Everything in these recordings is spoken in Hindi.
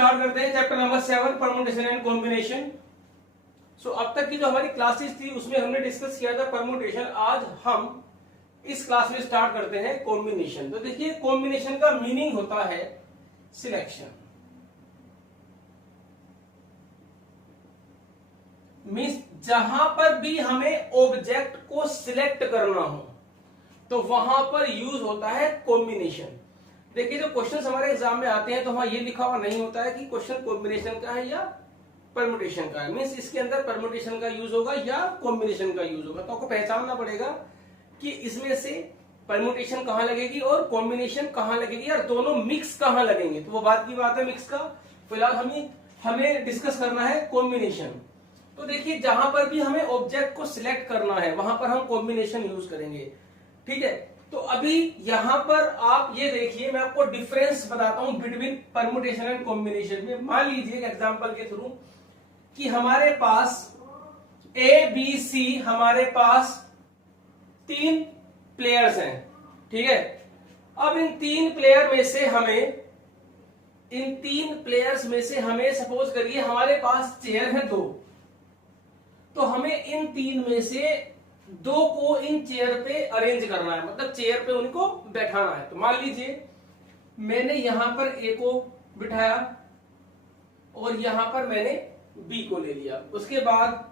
स्टार्ट करते हैं chapter number 7 permutation and combination. So अब तक की जो हमारी क्लासेस थी उसमें हमने डिस्कस किया था परम्यूटेशन। आज हम इस क्लास में स्टार्ट करते हैं कॉम्बिनेशन। तो देखिए कॉम्बिनेशन का मीनिंग होता है सिलेक्शन। मीन्स जहां पर भी हमें ऑब्जेक्ट को सिलेक्ट करना हो तो वहां पर यूज होता है कॉम्बिनेशन। देखिए जो क्वेश्चंस हमारे एग्जाम में आते हैं तो वहां ये लिखा हुआ नहीं होता है कि क्वेश्चन कॉम्बिनेशन का है या परम्यूटेशन का है। मीन्स इसके अंदर परम्यूटेशन का यूज होगा या कॉम्बिनेशन का यूज होगा। तो आपको पहचानना पड़ेगा कि इसमें से परम्यूटेशन कहां लगेगी और कॉम्बिनेशन कहां लगेगी और दोनों मिक्स कहां लगेंगे। तो वो बात की बात है मिक्स का। फिलहाल हमें डिस्कस करना है कॉम्बिनेशन। तो देखिए जहां पर भी हमें ऑब्जेक्ट को सिलेक्ट करना है वहां पर हम कॉम्बिनेशन यूज करेंगे। ठीक है, तो अभी यहां पर आप ये देखिए, मैं आपको डिफरेंस बताता हूं बिटवीन परम्यूटेशन एंड कॉम्बिनेशन में। मान लीजिए एग्जांपल के थ्रू कि हमारे पास ए बी सी, हमारे पास 3 प्लेयर्स हैं। ठीक है, अब इन 3 प्लेयर्स में से हमें सपोज करिए हमारे पास चेयर है 2, तो हमें इन 3 में से 2 को इन चेयर पे अरेंज करना है, मतलब चेयर पे उनको बैठाना है। तो मान लीजिए मैंने यहां पर ए को बिठाया और यहां पर मैंने बी को ले लिया। उसके बाद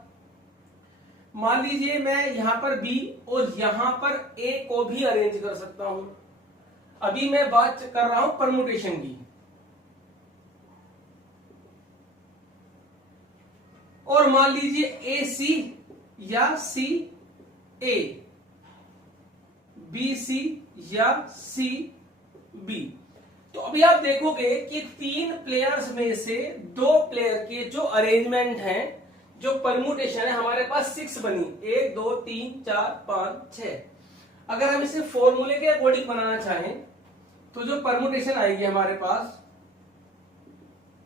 मान लीजिए मैं यहां पर बी और यहां पर ए को भी अरेंज कर सकता हूं। अभी मैं बात कर रहा हूं परम्यूटेशन की। और मान लीजिए ए सी या सी ए, बी सी या सी बी। तो अभी आप देखोगे कि 3 प्लेयर्स में से 2 प्लेयर के जो अरेंजमेंट हैं, जो परम्यूटेशन है, हमारे पास 6 बनी, 1 2 3 4 5 6। अगर हम इसे फॉर्मूले के अकॉर्डिंग बनाना चाहें तो जो परम्यूटेशन आएगी हमारे पास,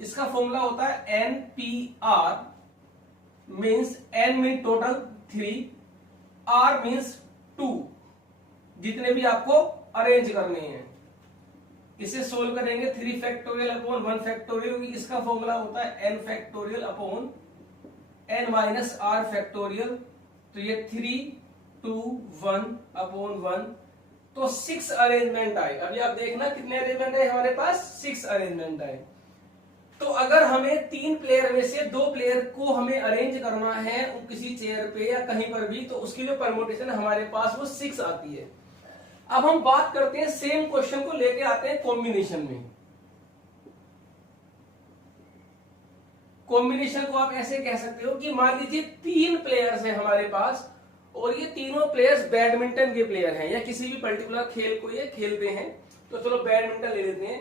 इसका फॉर्मूला होता है NPR। Means N mean total 3, R means 2, जितने भी आपको अरेंज करने हैं। इसे सोल्व करेंगे 3 फैक्टोरियल अपॉन 1 फैक्टोरियल। इसका फॉर्मूला होता है N factorial upon N minus R factorial. तो ये 3 2 1 अपॉन 1। तो 6 अरेंजमेंट आए। अभी आप देखना कितने अरेंजमेंट है हमारे पास, 6 अरेंजमेंट आए। तो अगर हमें 3 प्लेयर में से 2 प्लेयर को हमें अरेंज करना है किसी चेयर पे या कहीं पर भी, तो उसकी जो परम्यूटेशन हमारे पास वो 6 आती है। अब हम बात करते हैं, सेम क्वेश्चन को लेके आते हैं कॉम्बिनेशन में। कॉम्बिनेशन को आप ऐसे कह सकते हो कि मान लीजिए 3 प्लेयर्स हैं हमारे पास और ये तीनों प्लेयर्स बैडमिंटन के प्लेयर हैं या किसी भी पर्टिकुलर खेल को ये खेलते हैं। तो चलो बैडमिंटन ले लेते हैं।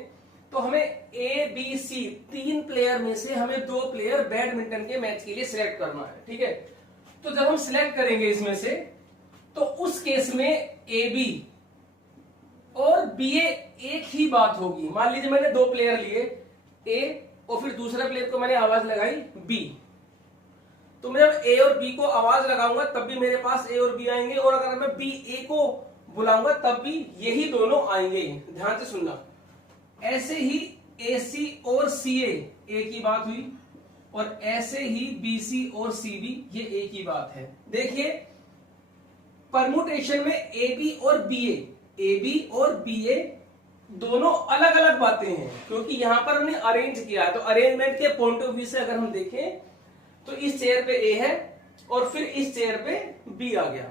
तो हमें ए बी सी 3 प्लेयर में से हमें 2 प्लेयर बैडमिंटन के मैच के लिए सिलेक्ट करना है। ठीक है, तो जब हम सिलेक्ट करेंगे इसमें से, तो उस केस में ए बी और बी ए एक ही बात होगी। मान लीजिए मैंने 2 प्लेयर लिए, ए और फिर दूसरे प्लेयर को मैंने आवाज लगाई बी। तो मैं जब ए और बी को आवाज लगाऊंगा तब भी मेरे पास ए और बी आएंगे, और अगर मैं बी ए को बुलाऊंगा तब भी यही दोनों आएंगे। ध्यान से सुनना। ऐसे ही ए सी और सी ए एक ही बात हुई, और ऐसे ही बी सी और सी बी ये एक ही बात है। देखिए परम्यूटेशन में ए बी और बी ए दोनों अलग अलग बातें हैं, क्योंकि यहां पर हमने अरेंज किया है। तो अरेंजमेंट के पॉइंट ऑफ व्यू से अगर हम देखें तो इस चेयर पे ए है और फिर इस चेयर पे बी आ गया,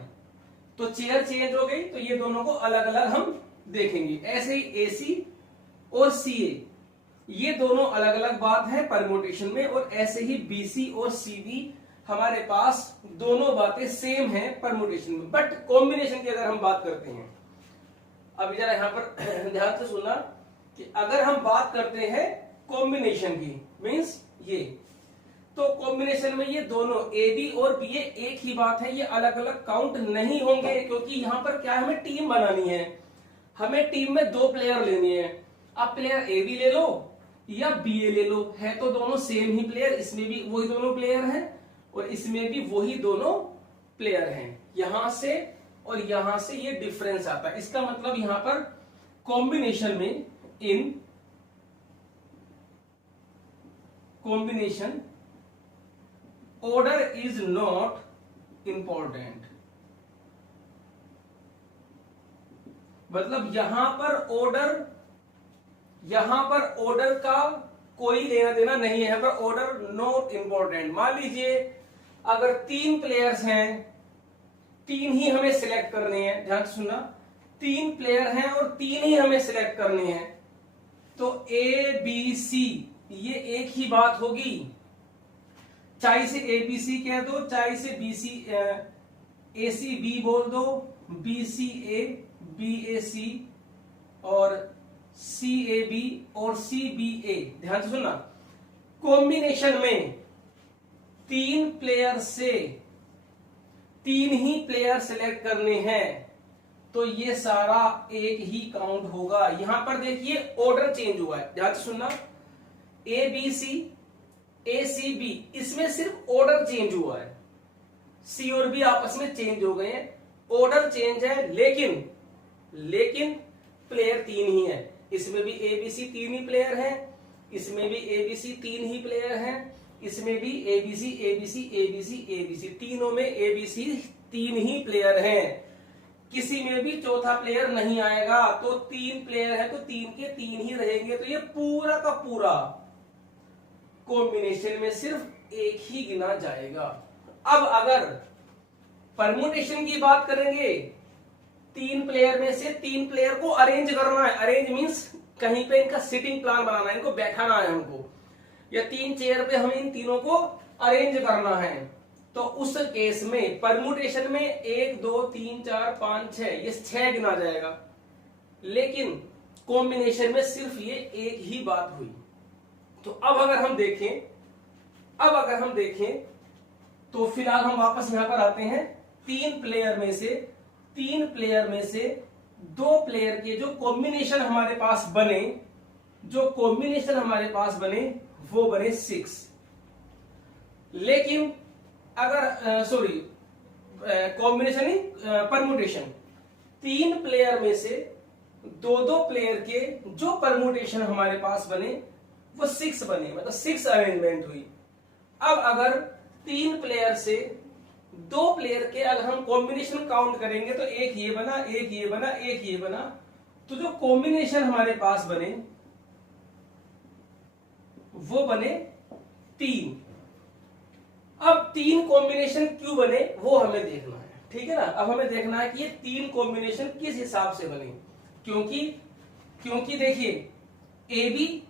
तो चेयर चेंज हो गई। तो ये दोनों को अलग अलग हम देखेंगे। ऐसे ही ए सी और सी ए ये दोनों अलग अलग बात है परम्यूटेशन में, और ऐसे ही बी सी और सी बी हमारे पास दोनों बातें सेम हैं परम्यूटेशन में। बट कॉम्बिनेशन की अगर हम बात करते हैं, अब जरा यहां पर ध्यान से सुनना कि अगर हम बात करते हैं कॉम्बिनेशन की, मींस ये, तो कॉम्बिनेशन में ये दोनों ए बी और बी ए एक ही बात है, ये अलग अलग काउंट नहीं होंगे। क्योंकि यहां पर क्या है, हमें टीम बनानी है, हमें टीम में 2 प्लेयर लेने हैं। अब प्लेयर ए बी ले लो या बी ए ले लो, है तो दोनों सेम ही प्लेयर, इसमें भी वही दोनों प्लेयर हैं और इसमें भी वही दोनों प्लेयर हैं। यहां से और यहां से ये डिफरेंस आता है। इसका मतलब यहां पर कॉम्बिनेशन में in combination order is not important. मतलब यहां पर ऑर्डर का कोई लेना देना नहीं है, यहां पर ऑर्डर नॉट इंपॉर्टेंट। मान लीजिए अगर 3 प्लेयर्स हैं, 3 ही हमें सिलेक्ट करने हैं, ध्यान से सुनना, 3 प्लेयर हैं और 3 ही हमें सिलेक्ट करने हैं, तो ए बी सी ये एक ही बात होगी। चाहे से ए बी सी कह दो, चाहे से बी सी ए सी बी बोल दो, बी सी ए बी ए सी और सी ए बी और सी बी ए। ध्यान से सुनना, कॉम्बिनेशन में 3 प्लेयर से 3 ही प्लेयर सिलेक्ट करने हैं, तो ये सारा एक ही काउंट होगा। यहां पर देखिए ऑर्डर चेंज हुआ है, ध्यान से सुनना, ए बी सी ए सी बी, इसमें सिर्फ ऑर्डर चेंज हुआ है, सी और बी आपस में चेंज हो गए हैं, ऑर्डर चेंज है, लेकिन प्लेयर 3 ही है। इसमें भी A B C 3 he player हैं, इसमें भी A B C 3 he player हैं, इसमें भी A B C A B C A B C A B C, तीनों में ए बी सी 3 ही प्लेयर हैं, किसी में भी चौथा प्लेयर नहीं आएगा। तो 3 प्लेयर है तो 3 के 3 ही रहेंगे, तो ये पूरा का पूरा कॉम्बिनेशन में सिर्फ एक ही गिना जाएगा। अब अगर परम्यूटेशन की बात करेंगे, 3 प्लेयर में से 3 प्लेयर को अरेंज करना है, अरेंज मींस कहीं पे इनका सिटिंग प्लान बनाना है, इनको बैठाना है हमको, या 3 चेयर पे हमें इन तीनों को अरेंज करना है, तो उस केस में परम्यूटेशन में 1 2 3 4 5 6 ये 6 गिना जाएगा, लेकिन कॉम्बिनेशन में सिर्फ ये एक ही बात हुई। तो अब अगर हम देखें तो फिलहाल हम वापस यहां पर आते हैं। 3 प्लेयर में से 2 प्लेयर के जो कॉम्बिनेशन हमारे पास बने वो बने 6। लेकिन अगर कॉम्बिनेशन नहीं, परम्यूटेशन, 3 प्लेयर में से 2 प्लेयर के जो परम्यूटेशन हमारे पास बने वो 6 बने, मतलब 6 अरेंजमेंट हुई। अब अगर 3 प्लेयर से 2 प्लेयर के अगर हम कॉम्बिनेशन काउंट करेंगे तो एक ये बना, एक ये बना, एक ये बना, तो जो कॉम्बिनेशन हमारे पास बने वो बने 3। अब 3 कॉम्बिनेशन क्यों बने वो हमें देखना है, ठीक है ना। अब हमें देखना है कि ये 3 कॉम्बिनेशन किस हिसाब से बने, क्योंकि देखिए ए बी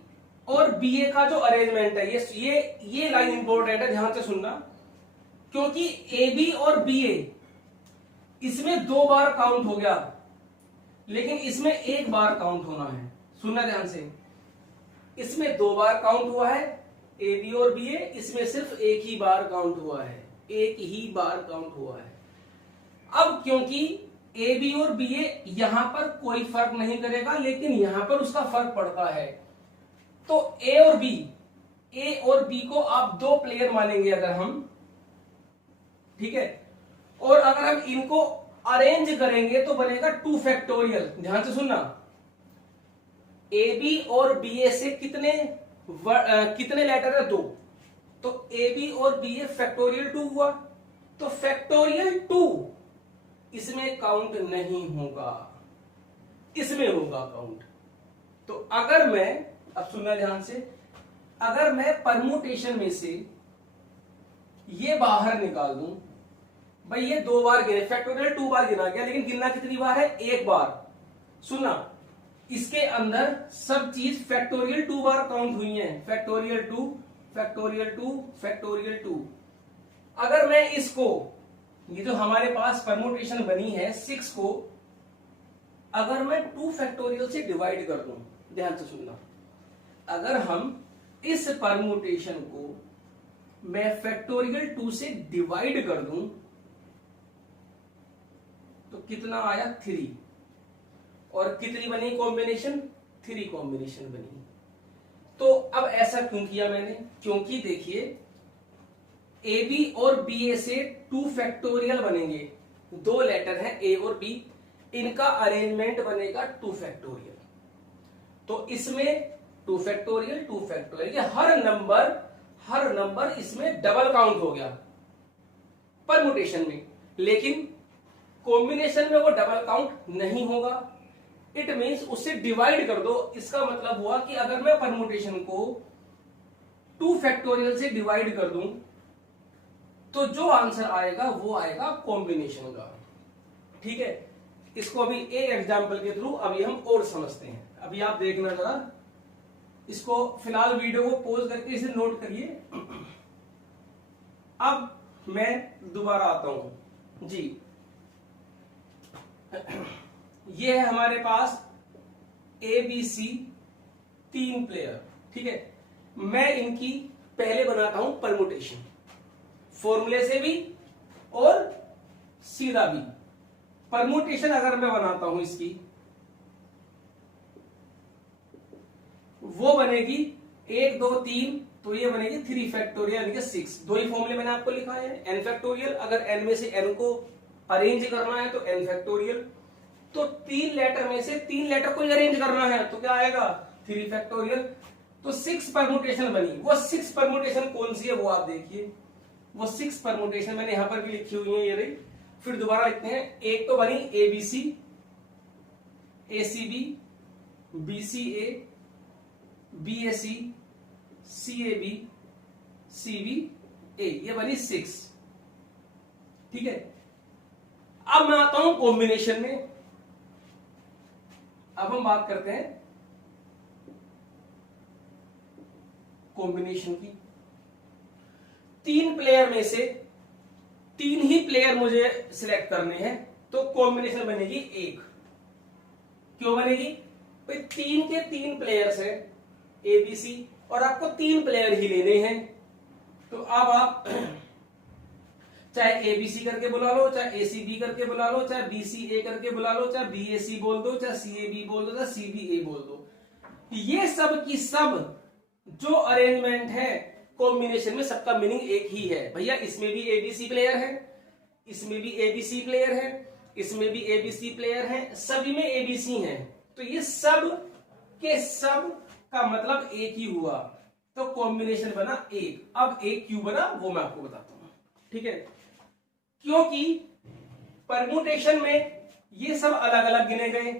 और बी ए का जो अरेंजमेंट है, ये लाइन इंपॉर्टेंट है, ध्यान से सुनना, क्योंकि ए बी और बी ए इसमें 2 बार काउंट हो गया, लेकिन इसमें 1 बार काउंट होना है। सुनना ध्यान से, इसमें 2 बार काउंट हुआ है ए बी और बी ए, इसमें सिर्फ 1 ही बार काउंट हुआ है, 1 ही बार काउंट हुआ है। अब क्योंकि ए बी और बी ए यहां पर कोई फर्क नहीं करेगा, लेकिन यहां पर उसका फर्क पड़ता है, तो ए और बी को आप 2 प्लेयर मानेंगे अगर हम, ठीक है, और अगर हम इनको अरेंज करेंगे तो बनेगा 2 फैक्टोरियल। ध्यान से सुनना, ए बी और बी ए से कितने लेटर है, 2, तो ए बी और बी ए फैक्टोरियल 2 हुआ, तो फैक्टोरियल 2 इसमें काउंट नहीं होगा, इसमें होगा काउंट। तो अगर मैं, अब सुनना ध्यान से, अगर मैं परम्यूटेशन में से ये बाहर निकाल दूं, भाई ये 2 बार गिने, फैक्टोरियल 2 बार गिना गया, लेकिन गिनना कितनी बार है, 1 बार। सुनना, इसके अंदर सब चीज फैक्टोरियल 2 बार काउंट हुई है, फैक्टोरियल 2 फैक्टोरियल 2 फैक्टोरियल 2। अगर मैं इसको, ये जो हमारे पास परम्यूटेशन बनी है 6 को, अगर मैं 2 फैक्टोरियल से डिवाइड कर दूं, ध्यान से सुनना, अगर हम इस परम्यूटेशन को मैं फैक्टोरियल 2 से डिवाइड कर दूं तो कितना आया, 3, और कितनी बनी कॉम्बिनेशन, 3 कॉम्बिनेशन बनी। तो अब ऐसा क्यों किया मैंने, क्योंकि देखिए ए बी और बी ए से 2 फैक्टोरियल बनेंगे, 2 लेटर हैं ए और बी, इनका अरेंजमेंट बनेगा 2 फैक्टोरियल। तो इसमें 2 फैक्टोरियल 2 फैक्टोरियल, ये हर नंबर हर नंबर इसमें डबल काउंट हो गया परमुटेशन में, लेकिन कॉम्बिनेशन में वो डबल काउंट नहीं होगा। इट मींस उससे डिवाइड कर दो। इसका मतलब हुआ कि अगर मैं परमुटेशन को 2 फैक्टोरियल से डिवाइड कर दूं तो जो आंसर आएगा वो आएगा कॉम्बिनेशन का। ठीक है, इसको अभी एक एग्जांपल के थ्रू अभी हम और समझते हैं। अभी आप देखना जरा, इसको फिलहाल वीडियो को पॉज करके इसे नोट करिए। अब मैं दोबारा आता हूं जी। ये है हमारे पास ABC 3 प्लेयर। ठीक है, मैं इनकी पहले बनाता हूं परमुटेशन, फॉर्मूले से भी और सीधा भी। परमुटेशन अगर मैं बनाता हूं इसकी, वो बनेगी 1 2 3, तो ये बनेगी 3 फैक्टोरियल यानी कि 6। दो ही फॉर्मूले मैंने आपको लिखा है, n फैक्टोरियल। अगर n में से n को अरेंज करना है तो n फैक्टोरियल। तो 3 लेटर में से 3 लेटर को अरेंज करना है तो क्या आएगा 3 फैक्टोरियल। तो 6 परमुटेशन बनी। वो 6 परमुटेशन कौन सी है वो आप देखिए। वो 6 परमुटेशन मैंने यहां पर भी लिखी हुई है, ये रही। फिर दोबारा लिखते हैं। एक तो बनी ABC, ACB, BCA, BAC, CAB, CBA, ये बनी 6। ठीक है, अब मैं आता हूं कॉम्बिनेशन में। अब हम बात करते हैं कॉम्बिनेशन की। 3 प्लेयर में से 3 ही प्लेयर मुझे सिलेक्ट करने हैं, तो कॉम्बिनेशन बनेगी 1। क्यों बनेगी भाई? 3 के 3 प्लेयर्स हैं ABC, और आपको 3 प्लेयर ही लेने हैं। तो अब आप चाहे ABC करके बुला लो, चाहे ACB करके बुला लो, चाहे BCA करके बुला लो, चाहे BAC बोल दो, चाहे CAB बोल दो, चाहे CBA बोल दो। ये सब की सब जो अरेंजमेंट है कॉम्बिनेशन में, सबका मीनिंग एक ही है। भैया इसमें भी ABC प्लेयर है, इसमें भी ABC प्लेयर है, इसमें भी ABC प्लेयर है, सभी में ABC है। तो ये सब के सब का मतलब एक ही हुआ, तो कॉम्बिनेशन बना 1। अब 1 क्यों बना वो मैं आपको बताता हूं। ठीक है, क्योंकि परमुटेशन में ये सब अलग अलग गिने गए।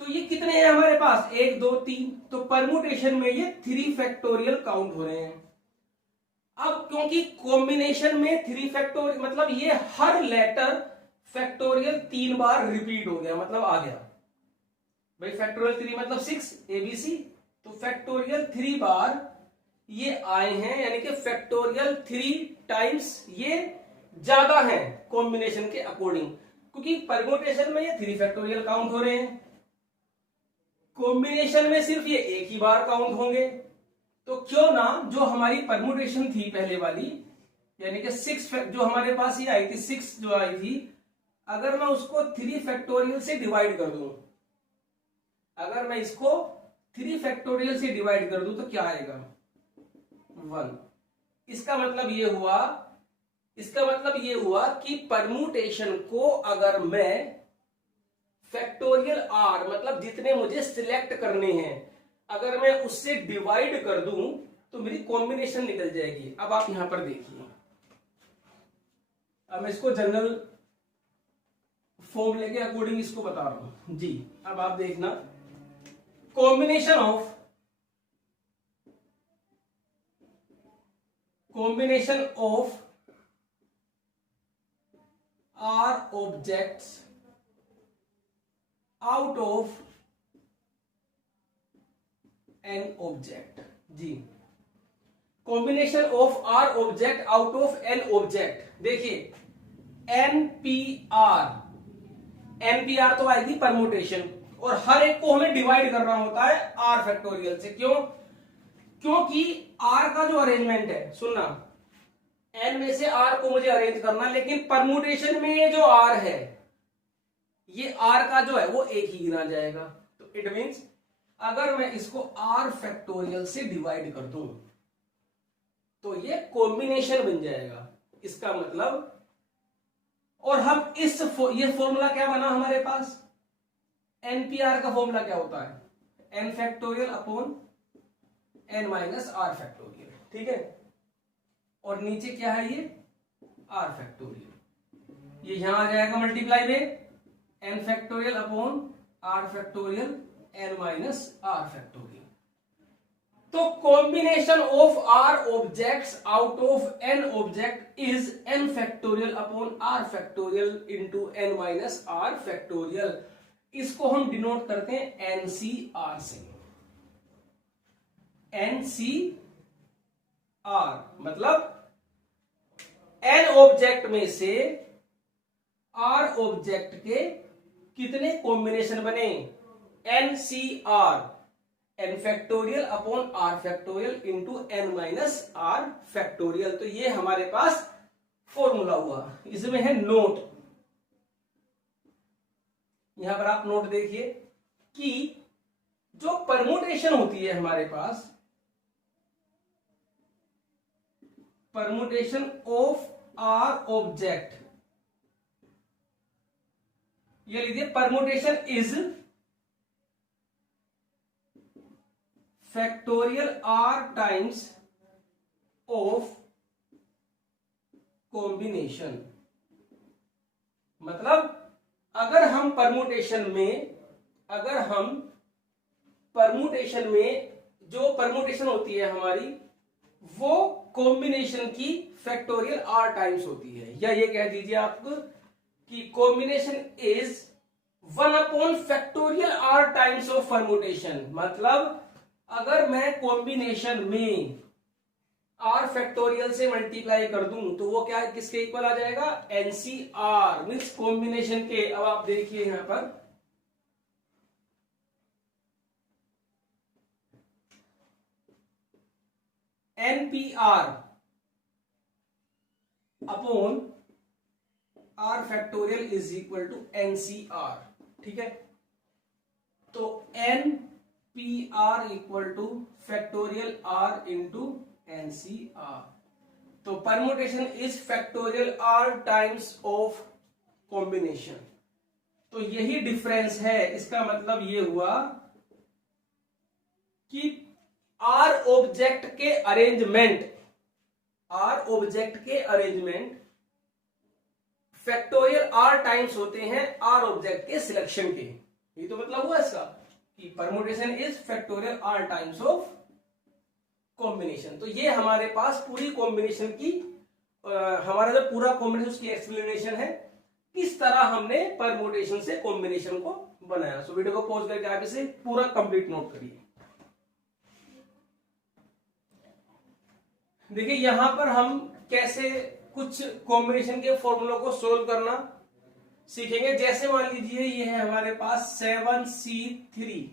तो ये कितने हैं हमारे पास? 1 2 3। तो परमुटेशन में ये 3 फैक्टोरियल काउंट हो रहे हैं। अब क्योंकि कॉम्बिनेशन में 3 फैक्टोरियल मतलब ये हर लेटर फैक्टोरियल 3 बार रिपीट हो गया, मतलब आ गया भाई। फैक्टोरियल 3 मतलब 6 ABC, तो फैक्टोरियल 3 बार ये आए हैं, यानी कि फैक्टोरियल 3 टाइम्स ये ज्यादा है कॉम्बिनेशन के अकॉर्डिंग, क्योंकि परमुटेशन में ये 3 फैक्टोरियल काउंट हो रहे हैं, कॉम्बिनेशन में सिर्फ ये एक ही बार काउंट होंगे। तो क्यों ना जो हमारी परमुटेशन थी पहले वाली, यानी कि 6 जो हमारे पास ये आई थी, 6 जो आई थी, अगर मैं उसको 3 फैक्टोरियल से डिवाइड कर दूं, अगर मैं इसको 3 फैक्टोरियल से डिवाइड कर दूं तो क्या आएगा 1। इसका मतलब ये हुआ कि परमुटेशन को अगर मैं फैक्टोरियल R मतलब जितने मुझे सिलेक्ट करने हैं, अगर मैं उससे डिवाइड कर दूं तो मेरी कॉम्बिनेशन निकल जाएगी। अब आप यहां पर देखिए, अब मैं इसको जनरल फॉर्मूले के अकॉर्डिंग इसको बता रहा हूं जी। अब आप देखना, combination of R objects out of N object जी। Combination of R object out of N object. देखिए NPR तो आएगी परमुटेशन, और हर एक को हमें डिवाइड करना होता है R फैक्टोरियल से। क्यों? क्योंकि R का जो अरेंजमेंट है, सुनना, N में से R को मुझे अरेंज करना, लेकिन परमुटेशन में ये जो R है, ये R का जो है वो एक ही गिना जाएगा। तो इट मींस अगर मैं इसको R फैक्टोरियल से डिवाइड कर दूं तो ये कॉम्बिनेशन बन जाएगा, इसका मतलब। और हम ये फॉर्मूला क्या बना हमारे पास? NPR का फॉर्मूला क्या होता है? N factorial upon N minus R factorial. ठीक है, और नीचे क्या है ये r फैक्टोरियल, ये यहां आ जाएगा मल्टीप्लाई में n factorial upon r factorial n minus r factorial. तो combination of r objects out of n object is n factorial upon r factorial into n minus r factorial. इसको हम डिनोट करते हैं NCR से। NCR मतलब n ऑब्जेक्ट में से r ऑब्जेक्ट के कितने कॉम्बिनेशन बने, NCR n factorial upon r factorial into n minus r factorial. तो ये हमारे पास फॉर्मूला हुआ। इसमें है नोट, यहां पर आप नोट देखिए कि जो परमुटेशन होती है हमारे पास, परमुटेशन ऑफ r ऑब्जेक्ट, ये लीजिए permutation is factorial r times of combination. मतलब अगर हम परमुटेशन में जो परमुटेशन होती है हमारी, वो कॉम्बिनेशन की फैक्टोरियल r टाइम्स होती है, या ये कह दीजिए आप कि combination is 1 upon factorial r times of permutation. मतलब अगर मैं कॉम्बिनेशन में r फैक्टोरियल से मल्टीप्लाई कर दूं तो वो क्या किसके इक्वल आ जाएगा, NCR मीन्स कॉम्बिनेशन के। अब आप देखिए यहां पर NPR upon r factorial is equal to NCR, ठीक है। तो NPR equal to factorial r into NCR। तो permutation is factorial r times of combination. तो यही डिफरेंस है। इसका मतलब ये हुआ कि r ऑब्जेक्ट के अरेंजमेंट फैक्टोरियल r टाइम्स होते हैं r ऑब्जेक्ट के सिलेक्शन के। ये तो मतलब हुआ इसका कि permutation is factorial r times of combination. तो ये हमारे पास पूरी कॉम्बिनेशन की हमारा जो पूरा कॉम्बिनेशन उसकी एक्सप्लेनेशन है, किस तरह हमने परमुटेशन से कॉम्बिनेशन को बनाया। सो वीडियो को पॉज करके आप इसे पूरा कंप्लीट नोट करिए। देखिए यहां पर हम कैसे कुछ कॉम्बिनेशन के फॉर्मूलों को सोल्व करना सीखेंगे। जैसे मान लीजिए ये है हमारे पास 7C3,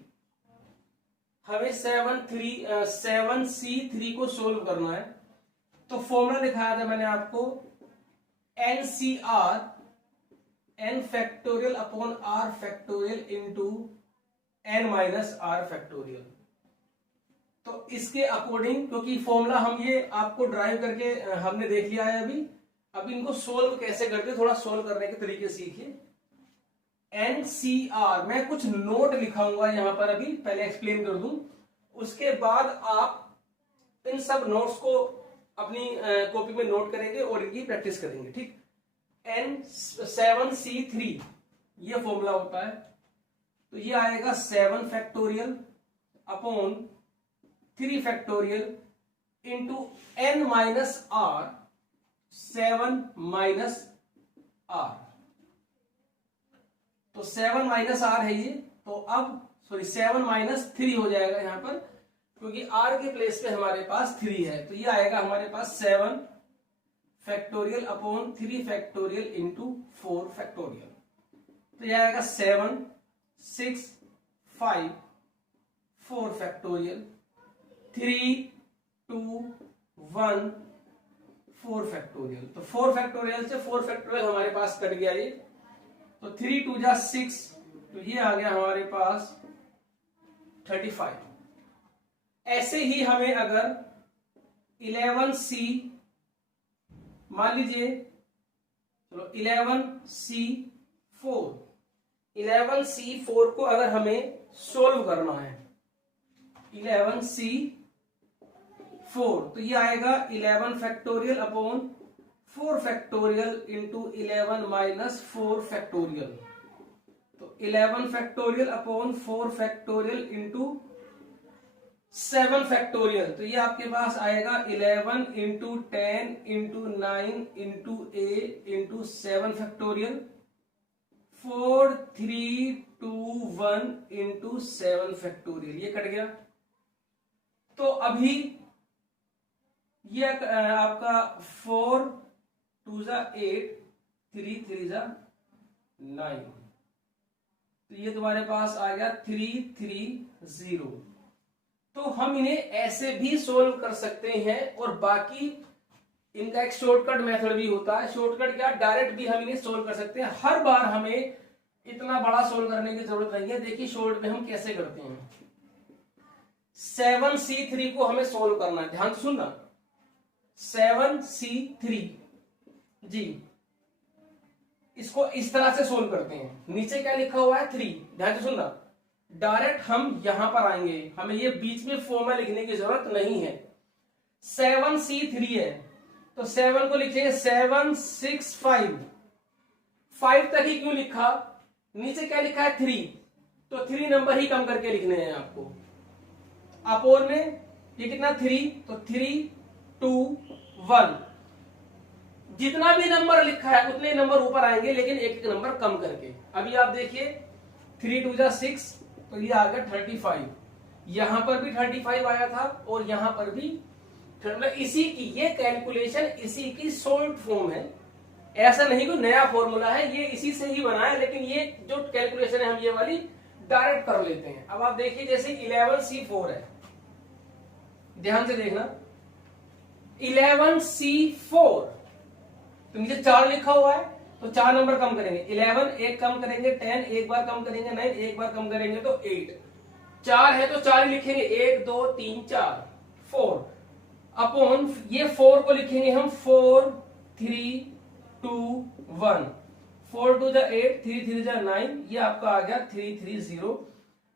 हमें 7C3 को सोल्व करना है। तो फॉर्मूला दिखाया था मैंने आपको, NCR n factorial upon r factorial into n minus r factorial. तो इसके अकॉर्डिंग, क्योंकि फॉर्मूला हम ये आपको ड्राइव करके हमने देख लिया है अभी इनको सोल्व कैसे करते, थोड़ा सोल्व करने के तरीके सीखिए। NCR मैं कुछ नोट लिखाऊंगा यहां पर, अभी पहले एक्सप्लेन कर दूं, उसके बाद आप इन सब नोट्स को अपनी कॉपी में नोट करेंगे और इनकी प्रैक्टिस करेंगे, ठीक। N7C3 ये फॉर्मूला होता है। तो ये आएगा 7 factorial upon 3 factorial into n minus r, 7 minus r। तो 7 माइनस r है ये, तो अब 7 माइनस 3 हो जाएगा यहां पर, क्योंकि r के प्लेस पे हमारे पास 3 है। तो ये आएगा हमारे पास 7 factorial upon 3 factorial into 4 factorial. तो ये आएगा 7 6 5 4 फैक्टोरियल 3 2 1 4 फैक्टोरियल। तो 4 फैक्टोरियल से 4 फैक्टोरियल हमारे पास कट गया ये, तो 3 2 जा 6, तो ये आ गया हमारे पास 35। ऐसे ही हमें अगर 11C मान लीजिए, चलो 11C4 को अगर हमें सोल्व करना है, 11C4 4, तो ये आएगा 11 factorial upon 4 factorial into 11 minus 4 factorial. तो 11 factorial upon 4 factorial into 7 factorial, तो ये आपके पास आएगा 11 into 10 into 9 into a into 7 factorial, 4 3 2 1 into 7 factorial. ये कट गया। तो अभी ये आपका 4 2 जा 8 3 3 जा 9, तो ये तुम्हारे पास आ गया 3 3 0। तो हम इन्हें ऐसे भी सोल्व कर सकते हैं और बाकी इनका एक शॉर्टकट मेथड भी होता है। शॉर्टकट क्या, डायरेक्ट भी हम इन्हें सोल्व कर सकते हैं। हर बार हमें इतना बड़ा सोल्व करने की जरूरत नहीं है। देखिए शॉर्ट में हम कैसे करते हैं। 7c3 को हमें सोल्व करना है, ध्यान से सुनना। 7c3 जी, इसको इस तरह से सोल्व करते हैं। नीचे क्या लिखा हुआ है 3, ध्यान से सुनना। डायरेक्ट हम यहां पर आएंगे, हमें ये बीच में फॉर्मूला लिखने की जरूरत नहीं है। 7c3 है तो 7 को लिखेंगे 7 6 5, 5 तक ही क्यों लिखा, नीचे क्या लिखा है 3, तो 3 नंबर ही कम करके लिखने हैं आपको। अपोर में ये कितना 3, तो 3 2 1, जितना भी नंबर लिखा है उतने नंबर ऊपर आएंगे, लेकिन एक एक नंबर कम करके। अभी आप देखिए 3 2 जा 6, तो ये आ गया 35। यहां पर भी 35 आया था और यहां पर भी, मतलब इसी की ये कैलकुलेशन इसी की सोल्व फॉर्म है। ऐसा नहीं कोई नया फॉर्मूला है, ये इसी से ही बना है, लेकिन ये जो कैलकुलेशन है हम ये वाली डायरेक्ट कर लेते हैं। अब आप देखिए जैसे 11c4 है, ध्यान से देखना। 11c4 तो नीचे 4 लिखा हुआ है, तो 4 नंबर कम करेंगे। 11 एक कम करेंगे, 10 एक बार कम करेंगे, 9 एक बार कम करेंगे, तो 8। 4 है तो 4 ही लिखेंगे, 1 2 3 4 4 अपॉन ये 4 को लिखेंगे हम 4 3 2 1, 4 2 जा 8 3 3 जा 9, ये आपका आ गया 3 3 0।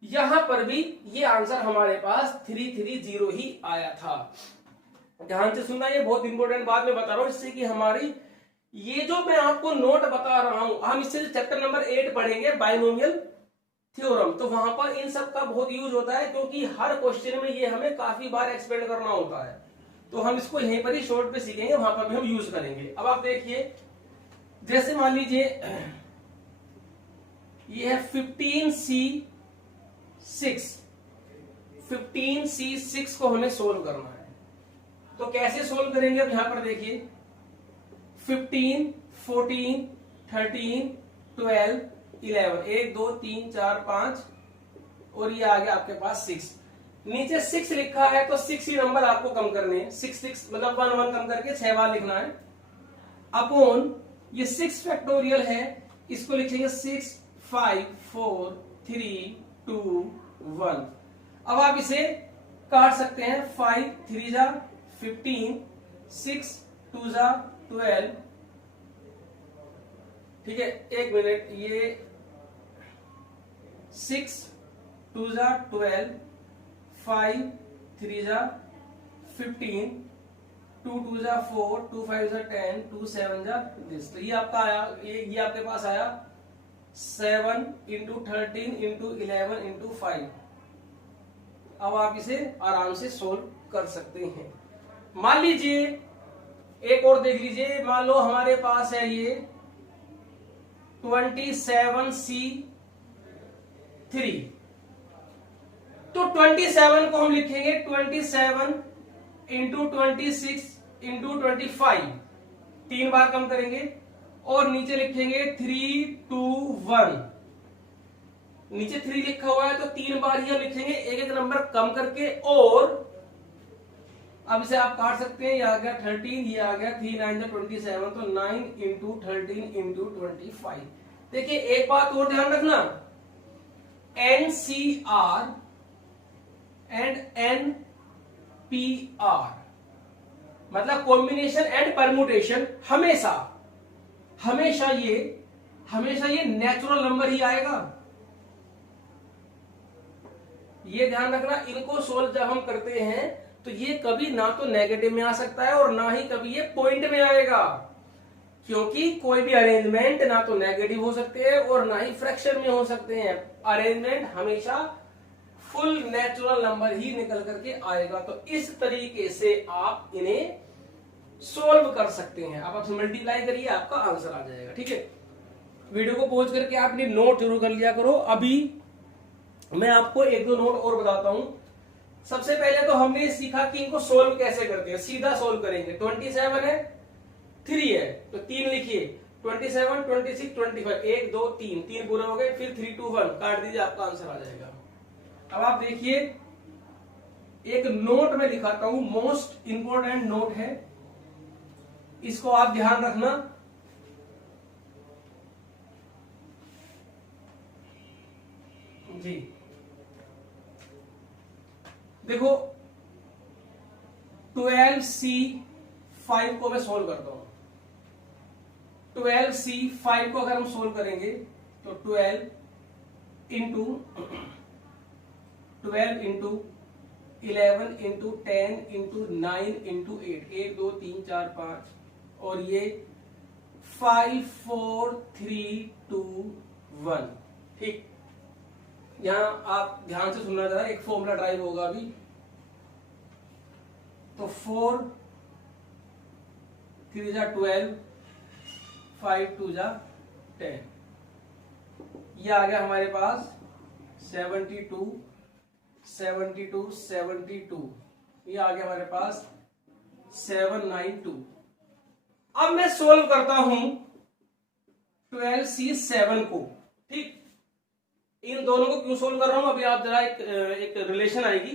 यहां पर भी ये आंसर हमारे पास 3 3 0 ही आया था। ध्यान से सुनना, ये बहुत इंपॉर्टेंट बात मैं बता रहा हूं, इससे कि हमारी ये जो मैं आपको नोट बता रहा हूं, हम इससे चैप्टर नंबर 8 पढ़ेंगे बाइनोमियल थ्योरम, तो वहां पर इन सब का बहुत यूज होता है, क्योंकि हर क्वेश्चन में ये हमें काफी बार एक्सपेंड करना होता है। तो हम इसको यहीं पर ही शॉर्ट पे सीखेंगे, वहां पर भी हम यूज करेंगे। अब आप देखिए, जैसे मान लीजिए ये है 15c6, 15c6 को हमें सोल्व करना है। तो कैसे सोल्व करेंगे, अब यहां पर देखिए 15 14 13 12 11, 1 2 3 4 5, और ये आ गया आपके पास 6। नीचे 6 लिखा है तो 6 ही नंबर आपको कम करने हैं। 6 6 मतलब 1 1 कम करके 6 बार लिखना है। अपॉन ये 6 फैक्टोरियल है, इसको लिखेंगे 6 5 4 3 2 1। अब आप इसे काट सकते हैं, 5 3 जा 15, 6 2 जा 12, ठीक है। एक मिनट, ये 6 2 जा 12, 5 3 जा 15, 2 2 जा 4, 2 5 जा 10, 2 7 जा दिस। तो ये आपका आया, ये आपके पास आया 7 इंटू 13 इंटू 11 इंटू 5। अब आप इसे आराम से सोल्व कर सकते हैं। मान लीजिए एक और देख लीजिए, मान लो हमारे पास है ये 27c3, तो 27 को हम लिखेंगे 27 इंटू 26 इंटू 25, 3 बार कम करेंगे, और नीचे लिखेंगे 3 2 1। नीचे 3 लिखा हुआ है तो 3 बार ही हम लिखेंगे, एक एक नंबर कम करके। और अब इसे आप काट सकते हैं, ये आ गया 13, ये आ गया 3 9 27, तो 9 इंटू 13 इंटू 25। देखिए एक बात और ध्यान रखना, NCR एंड NPR मतलब कॉम्बिनेशन एंड परम्यूटेशन, हमेशा ये नेचुरल नंबर ही आएगा। ये ध्यान रखना, इनको सोल्व जब हम करते हैं तो ये कभी ना तो नेगेटिव में आ सकता है और ना ही कभी ये पॉइंट में आएगा, क्योंकि कोई भी अरेंजमेंट ना तो नेगेटिव हो सकते हैं और ना ही फ्रैक्शन में हो सकते हैं। अरेंजमेंट हमेशा फुल नेचुरल नंबर ही निकल करके आएगा। तो इस तरीके से आप इन्हें सोल्व कर सकते हैं। आप मल्टीप्लाई करिए, आपका आंसर आ जाएगा। ठीक है, वीडियो को पॉज करके आपने नोट जरूर कर लिया करो। अभी मैं आपको एक दो नोट और बताता हूं। सबसे पहले तो हमने सीखा कि इनको सोल्व कैसे करते हैं। सीधा सोल्व करेंगे। 27 है, 3 है, तो 3 लिखिए। 27, 26, 25, 1 2 3, 3 पूरे हो गए। फिर 3 2 1 काट दीजिए, आपका आंसर आ जाएगा। अब आप देखिए, एक नोट में दिखाता हूं, मोस्ट इंपोर्टेंट नोट है, इसको आप ध्यान रखना। जी देखो, 12C5 को मैं सोल्व करता हूं। 12C5 को अगर हम सोल्व करेंगे तो 12 इंटू 11 इंटू 10 इंटू 9 इंटू 8, 1 2 3 4 5, और ये 5 4 3 2 1। ठीक, यहां आप ध्यान से सुनना जरा, एक फॉर्मूला ड्राइव होगा अभी। तो 4 3 जा 12, 5 2 जा 10, ये आ गया हमारे पास 72 72 72, ये आ गया हमारे पास 792। अब मैं सोल्व करता हूं 12C7 को। ठीक, इन दोनों को क्यों सोल्व कर रहा हूं, अभी आप जरा एक रिलेशन आएगी।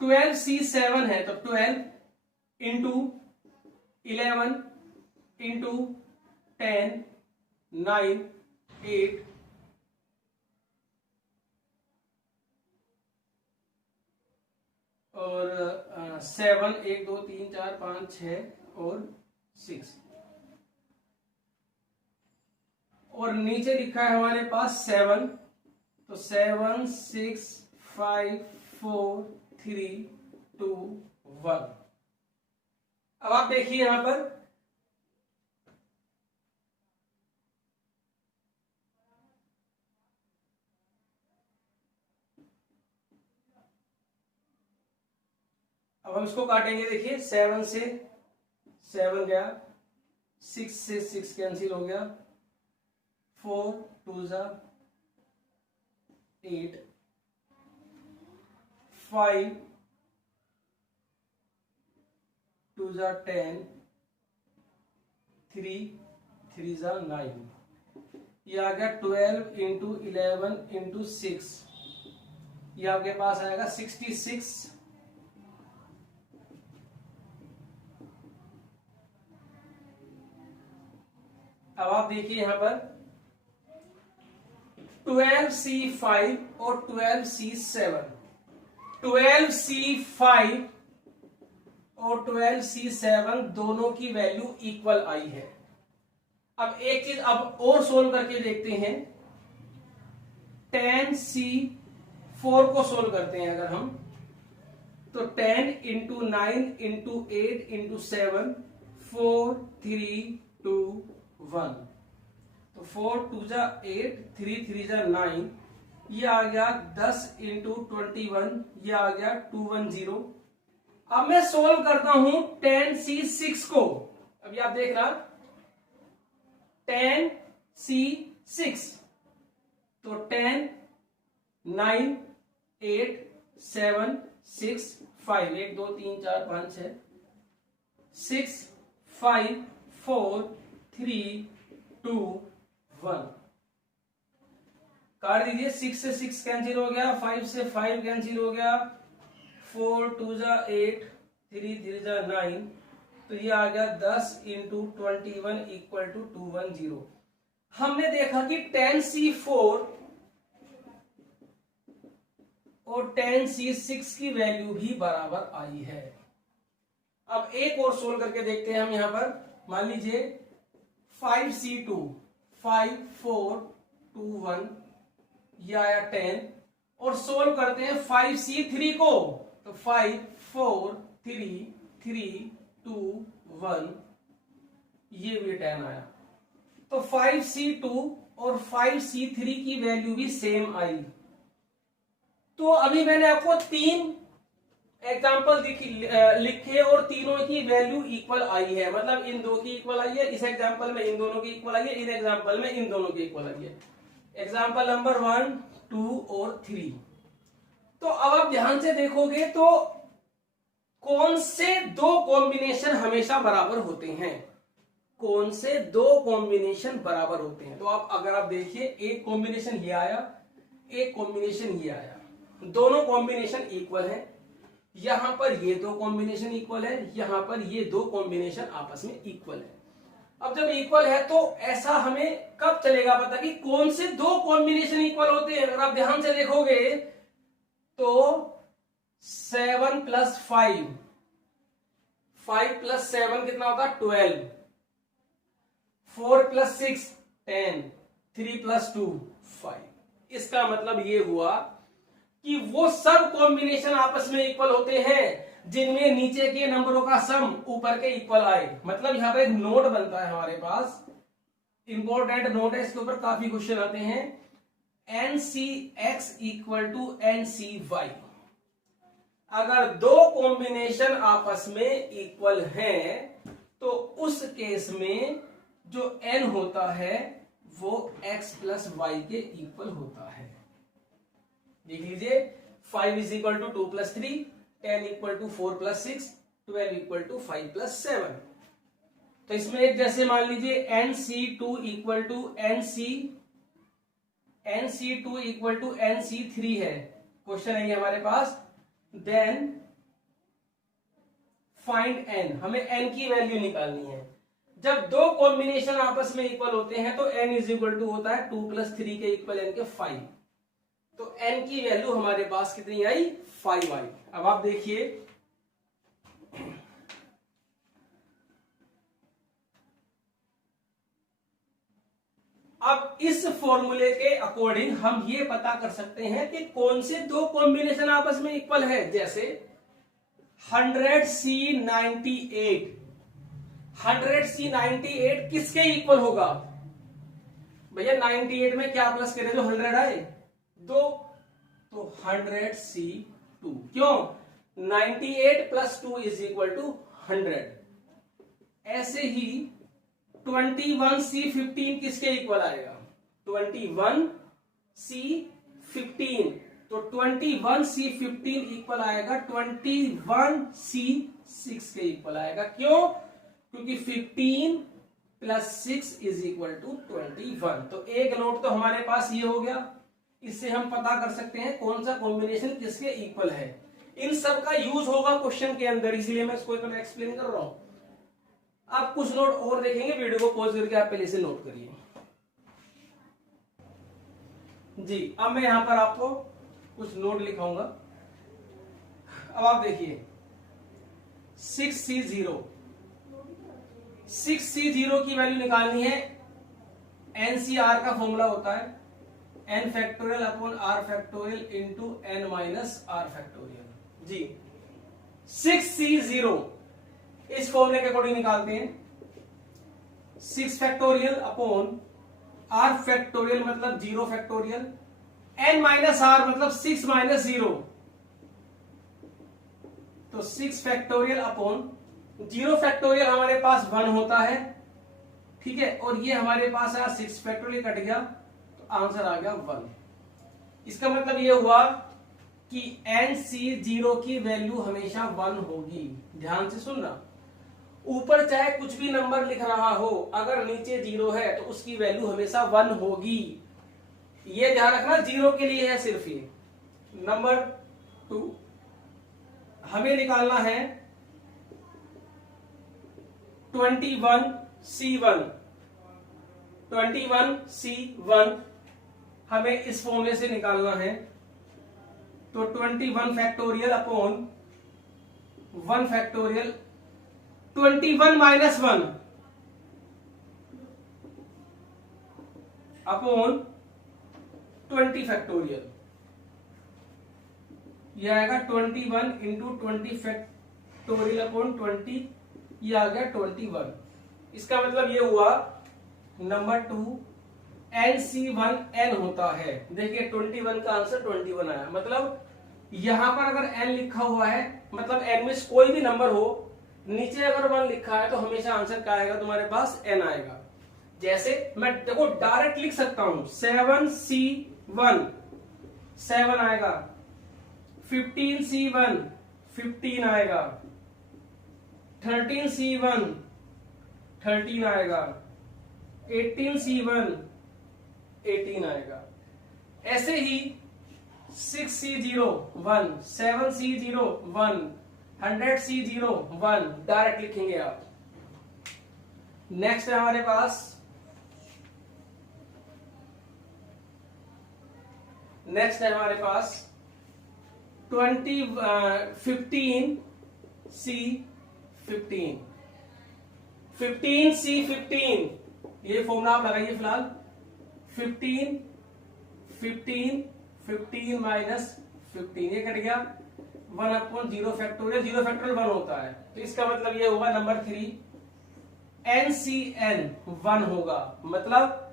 12C7 है तो 12 इंटू 11 इंटू 10 9 8 और 7, 1 2 3 4 5 6 और 6, और नीचे लिखा है हमारे पास 7, तो 7 6 5 4 3 2 1। अब आप देखिए यहां पर अब हम इसको काटेंगे। देखिए 7 से 7 गया, 6 से 6 कैंसिल हो गया, 4 2 जा 8, 5 2 जा 10, 3 3 जा 9, ये आ गया 12 इंटू 11 इंटू 6, ये आपके पास आएगा 66। अब आप देखिए यहां पर 12C5 और 12C7, 12C5 और 12C7 दोनों की वैल्यू इक्वल आई है। अब एक चीज अब और सोल्व करके देखते हैं। 10C4 को सोल्व करते हैं अगर हम, तो 10 इंटू 9 इंटू 8 इंटू 7, 4 3 2 1, तो 4 2 जा 8, 3 3 जा 9, ये आ गया 10 इंटू 21, ये आ गया 210। अब मैं सोल्व करता हूं 10C6 को। अभी आप देख रहा 10C6, तो 10 9 8 7 6 5, 1 2 3 4 5 6 6 5 4 3 2 1, काट दीजिए। 6 से 6 कैंसिल हो गया, 5 से 5 कैंसिल हो गया, 4 2 जा 8, 3 3 जा 9, तो ये आ गया 10 इंटू 21 इक्वल टू 210। हमने देखा कि 10C4 और 10C6 की वैल्यू भी बराबर आई है। अब एक और सोल्व करके देखते हैं हम यहां पर। मान लीजिए 5C2 5 4 2 1, ये आया 10, और सोल्व करते हैं 5C3 को। तो 5 4 3 3 2 1 ये भी 10 आया। तो 5C2 और 5C3 की वैल्यू भी सेम आई। तो अभी मैंने आपको 3 एग्जाम्पल लिखे और तीनों की वैल्यू इक्वल आई है, मतलब इन दो की इक्वल आई है, इस एग्जाम्पल में इन दोनों की इक्वल आई है, इन एग्जाम्पल में इन दोनों की इक्वल आई है। एग्जाम्पल नंबर 1 2 और 3। तो अब आप ध्यान से देखोगे तो कौन से दो कॉम्बिनेशन हमेशा बराबर होते हैं, कौन से दो कॉम्बिनेशन बराबर होते हैं। तो आप अगर आप देखिए, एक कॉम्बिनेशन ये आया, एक कॉम्बिनेशन ये आया, दोनों कॉम्बिनेशन इक्वल है। यहां पर ये दो कॉम्बिनेशन इक्वल है, यहां पर ये दो कॉम्बिनेशन आपस में इक्वल है। अब जब इक्वल है तो ऐसा हमें कब चलेगा पता कि कौन से दो कॉम्बिनेशन इक्वल होते हैं। अगर आप ध्यान से देखोगे तो 7 + 5, 5 + 7 कितना होता है 12, 4 + 6 10, 3 + 2 5। इसका मतलब ये हुआ कि वो सब कॉम्बिनेशन आपस में इक्वल होते हैं जिनमें नीचे के नंबरों का सम ऊपर के इक्वल आए। मतलब यहां पर एक नोट बनता है हमारे पास, इंपॉर्टेंट नोट है, इसके ऊपर काफी क्वेश्चन आते हैं। NCX = NCY। अगर दो कॉम्बिनेशन आपस में इक्वल हैं तो उस केस में जो n होता है वो x + y के इक्वल होता है। देख लीजिए, 5 = 2 + 3, 10 = 4 + 6, 12 = 5 + 7। तो इसमें एक जैसे मान लीजिए NC2 = NC3 है, क्वेश्चन है ये हमारे पास। देन फाइंड n, हमें n की वैल्यू निकालनी है। जब दो कॉम्बिनेशन आपस में इक्वल होते हैं तो n = होता है 2 + 3 के इक्वल n के 5। तो n की वैल्यू हमारे पास कितनी आई 5 आई। अब आप देखिए, अब इस फॉर्मूले के अकॉर्डिंग हम ये पता कर सकते हैं कि कौन से दो कॉम्बिनेशन आपस में इक्वल है। जैसे 100C98, 100C98 किसके इक्वल होगा भैया? 98 में क्या प्लस करें जो 100 आए 2, तो 100C2। क्यों? 98 + 2 = 100। ऐसे ही 21C15 किसके इक्वल आएगा? 21C15। तो 21C15 इक्वल आएगा 21C6 के इक्वल आएगा। क्यों? क्योंकि 15 + 6 = 21। तो एक नोट तो हमारे पास ये हो गया, इससे हम पता कर सकते हैं कौन सा कॉम्बिनेशन किसके इक्वल है। इन सब का यूज होगा क्वेश्चन के अंदर, इसीलिए मैं इसको एक्सप्लेन कर रहा हूं। आप कुछ नोट और देखेंगे, वीडियो को पॉज करके आप पहले से नोट करिए जी। अब मैं यहां पर आपको कुछ नोट लिखाऊंगा। अब आप देखिए 6C0 की वैल्यू निकालनी है। NCR का फॉर्मूला होता है n factorial upon r factorial into n minus r factorial जी। 6C0 इस फॉर्मूले के अकॉर्डिंग निकालते हैं। 6 फैक्टोरियल अपॉन r फैक्टोरियल मतलब 0 फैक्टोरियल, n माइनस r मतलब 6 - 0, तो 6 फैक्टोरियल अपॉन 0 फैक्टोरियल हमारे पास 1 होता है, ठीक है। और ये हमारे पास आया 6 फैक्टोरियल कट गया तो आंसर आ गया 1। इसका मतलब ये हुआ कि NC0 की वैल्यू हमेशा 1 होगी। ध्यान से सुनना, ऊपर चाहे कुछ भी नंबर लिख रहा हो, अगर नीचे 0 है तो उसकी वैल्यू हमेशा 1 होगी। ये ध्यान रखना, 0 के लिए है सिर्फ ये। नंबर 2 हमें निकालना है 21C1। 21C1 हमें इस फॉर्मूले से निकालना है। तो 21 factorial upon 1 factorial, 21 - 1 upon 20 factorial, ये आएगा 21 इंटू 20 फैक्टोरियल अपॉन 20, ये आ गया 21। इसका मतलब ये हुआ नंबर 2 NC1N होता है। देखिए 21 का आंसर 21 आया। मतलब यहां पर अगर n लिखा हुआ है मतलब n में कोई भी नंबर हो, नीचे अगर 1 लिखा है तो हमेशा आंसर क्या आएगा तुम्हारे पास, n आएगा। जैसे मैं देखो डायरेक्ट लिख सकता हूं 7C1 7 आएगा, 15C1 15 आएगा, 13C1 13 आएगा, 18C1 18 आएगा। ऐसे ही 6C0 1, 7C0 1, 100C0 1 डायरेक्ट लिखेंगे आप। नेक्स्ट है हमारे पास नेक्स्ट है हमारे पास 15C15 15C15 ये फॉर्मूला आप लगाइए फिलहाल। 15 15 15 माइनस 15 ये कट गया, 1 अपॉन 0 फैक्टोरियल, 0 फैक्टोरियल 1 होता है। तो इसका मतलब ये होगा नंबर 3 NCN 1 होगा। मतलब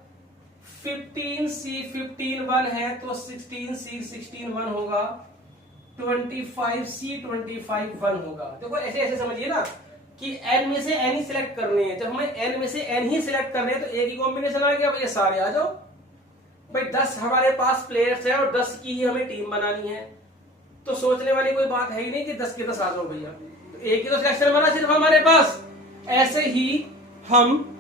15C15 1 है तो 16C16 1 होगा, 25C25 1 होगा। देखो ऐसे ऐसे समझिए ना कि n में से n ही सिलेक्ट करने हैं। जब हमें n में से n ही सिलेक्ट करने हैं तो एक ही कॉम्बिनेशन आ गया, भैया सारे आ जाओ। भाई 10 हमारे पास प्लेयर्स है और 10 की ही हमें टीम बनानी है, तो सोचने वाली कोई बात है ही नहीं कि 10 के 10 आ जाओ भैया, एक ही तो सिलेक्शन बना सिर्फ हमारे पास। ऐसे ही हम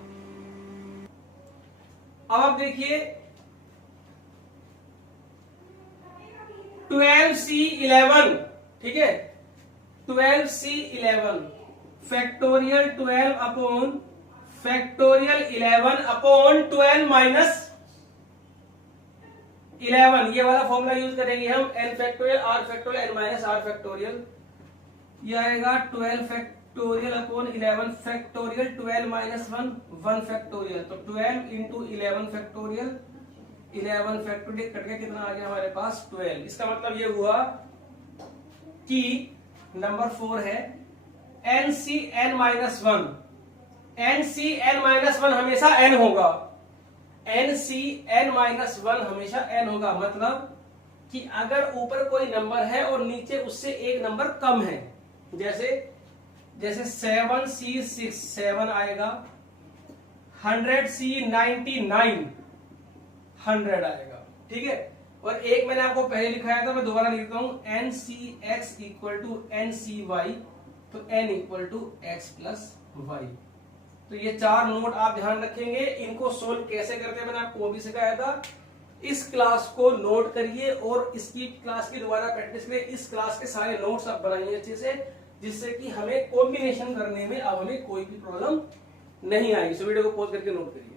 अब आप देखिए 12C11, ठीक है 12C11 factorial 12 upon factorial 11 upon 12 minus 11, ये वाला फॉर्मूला यूज करेंगे हम, n factorial r factorial n minus r factorial. ये आएगा 12 factorial upon 11 factorial 12 minus 1 1 factorial. तो 12 इंटू 11 फैक्टोरियल 11 फैक्टोरियल कट के कितना आ गया हमारे पास 12। इसका मतलब ये हुआ कि नंबर 4 है NCN माइनस 1। NCN माइनस 1 हमेशा n होगा, NCN माइनस 1 हमेशा n होगा। मतलब कि अगर ऊपर कोई नंबर है और नीचे उससे एक नंबर कम है, जैसे 7C6 7 आएगा, 100C99 100 आएगा, ठीक है। और एक मैंने आपको पहले लिखाया था, मैं दोबारा लिखता हूं NCX इक्वल टू NCY, तो n equal to x plus y। तो ये 4 नोट आप ध्यान रखेंगे। इनको सोल्व कैसे करते हैं मैंने आपको वो भी सिखाया था। इस क्लास को नोट करिए और इसकी क्लास की दोबारा प्रैक्टिस करिए। इस क्लास के सारे नोट्स आप बनाइए अच्छे से, जिससे कि हमें कॉम्बिनेशन करने में अब हमें कोई भी प्रॉब्लम नहीं आएगी। सो वीडियो को पॉज करके नोट करिए।